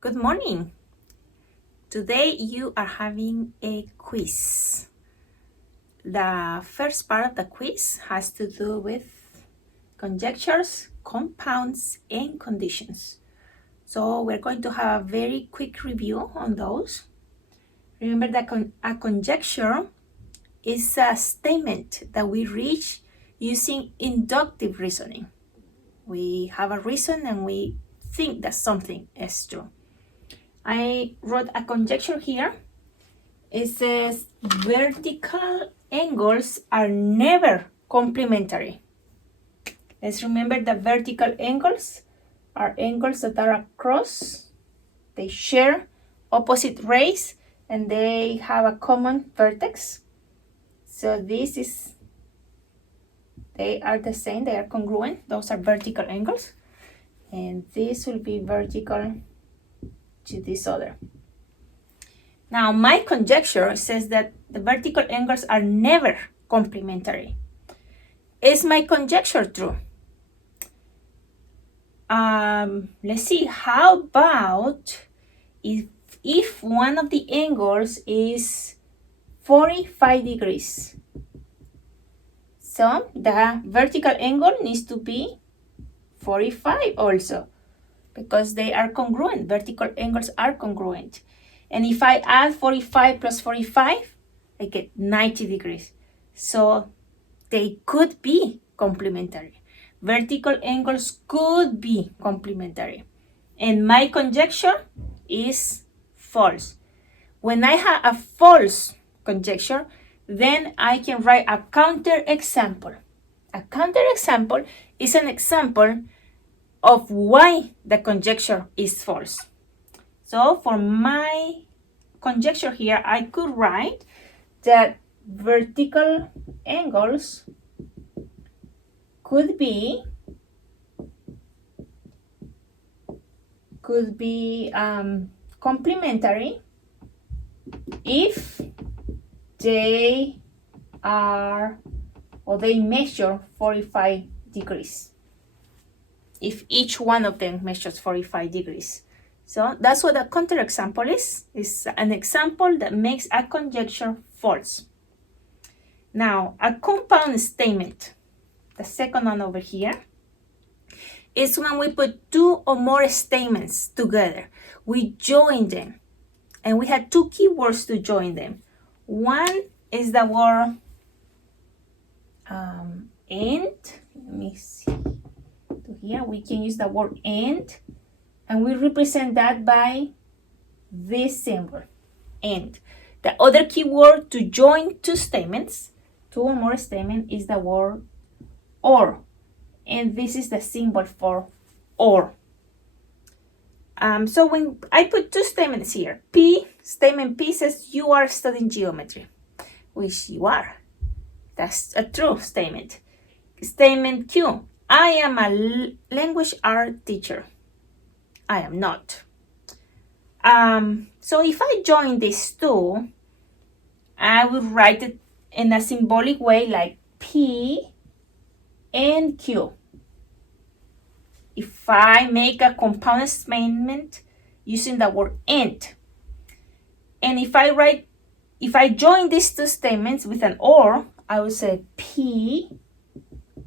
Good morning. Today you are having a quiz. The first part of the quiz has to do with conjectures, compounds, and conditions. So we're going to have a very quick review on those. Remember that a conjecture is a statement that we reach using inductive reasoning. We have a reason and we think that something is true. I wrote a conjecture here. It says vertical angles are never complementary. Let's remember that vertical angles are angles that are across. They share opposite rays and they have a common vertex. So they are the same, they are congruent. Those are vertical angles. And this will be vertical to this other. Now, my conjecture says that the vertical angles are never complementary. Is my conjecture true? Let's see, how about if one of the angles is 45 degrees? So the vertical angle needs to be 45 also, because they are congruent. Vertical angles are congruent. And if I add 45 plus 45, I get 90 degrees. So they could be complementary. Vertical angles could be complementary. And my conjecture is false. When I have a false conjecture, then I can write a counterexample. A counterexample is an example of why the conjecture is false. So for my conjecture here, I could write that vertical angles could be complementary if they are or they measure 45 degrees. If each one of them measures 45 degrees. So that's what a counterexample is. It's an example that makes a conjecture false. Now, a compound statement, the second one over here, is when we put two or more statements together. We join them, and we have two keywords to join them. One is the word and. Let me see. Here we can use the word and we represent that by this symbol, and. The other keyword to join two statements, two or more statements, is the word or, and this is the symbol for or. So when I put two statements here, statement P says you are studying geometry, which you are. That's a true statement. Statement Q, I am a language art teacher. I am not. So if I join these two, I would write it in a symbolic way like P and Q. If I make a compound statement using the word and if I join these two statements with an or, I would say P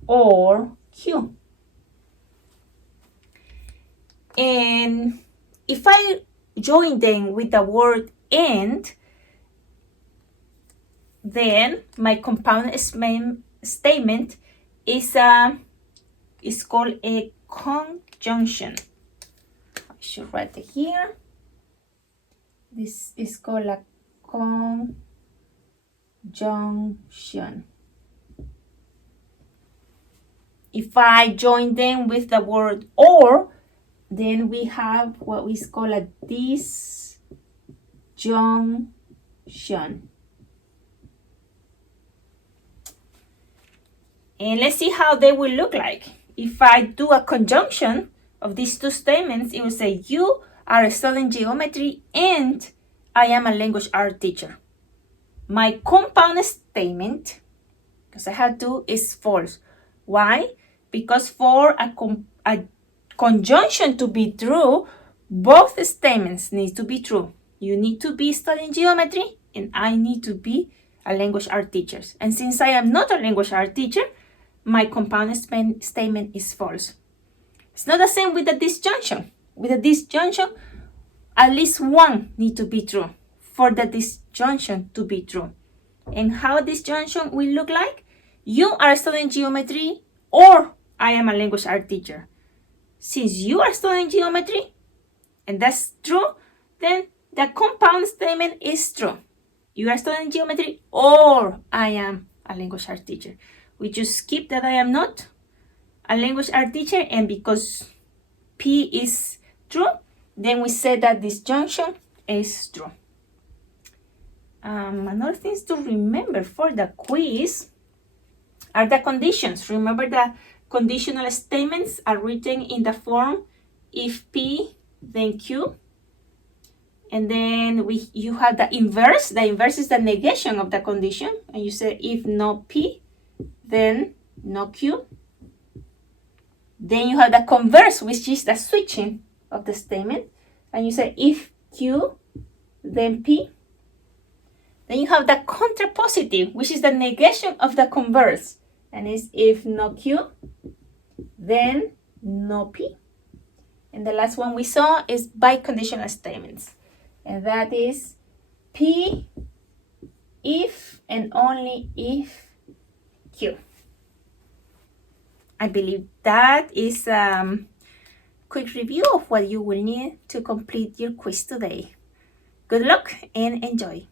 or Q. And if I join them with the word and, then my compound statement is called a conjunction. I should write it here. This is called a conjunction. If I join them with the word or, then we have what we call a disjunction. And let's see how they will look like. If I do a conjunction of these two statements, it will say you are studying geometry and I am a language art teacher. My compound statement, because I had to, is false. Why? Because for a conjunction to be true, Both statements need to be true. You need to be studying geometry, and I need to be a language art teacher. And since I am not a language art teacher, my compound statement is false. It's not the same with the disjunction. With the disjunction, at least one need to be true for the disjunction to be true. And how disjunction will look like? You are studying geometry, or I am a language art teacher. Since you are studying geometry, and that's true, then the compound statement is true. You are studying geometry, or I am a language art teacher. We just skip that I am not a language art teacher, and because P is true, then we say that disjunction is true. Another thing to remember for the quiz are the conditions. Remember that conditional statements are written in the form if P, then Q. And then you have the inverse. The inverse is the negation of the condition. And you say if no P, then no Q. Then you have the converse, which is the switching of the statement. And you say if Q, then P. Then you have the contrapositive, which is the negation of the converse. And it's if no Q, then no P. And the last one we saw is biconditional statements. And that is P if and only if Q. I believe that is a quick review of what you will need to complete your quiz today. Good luck and enjoy.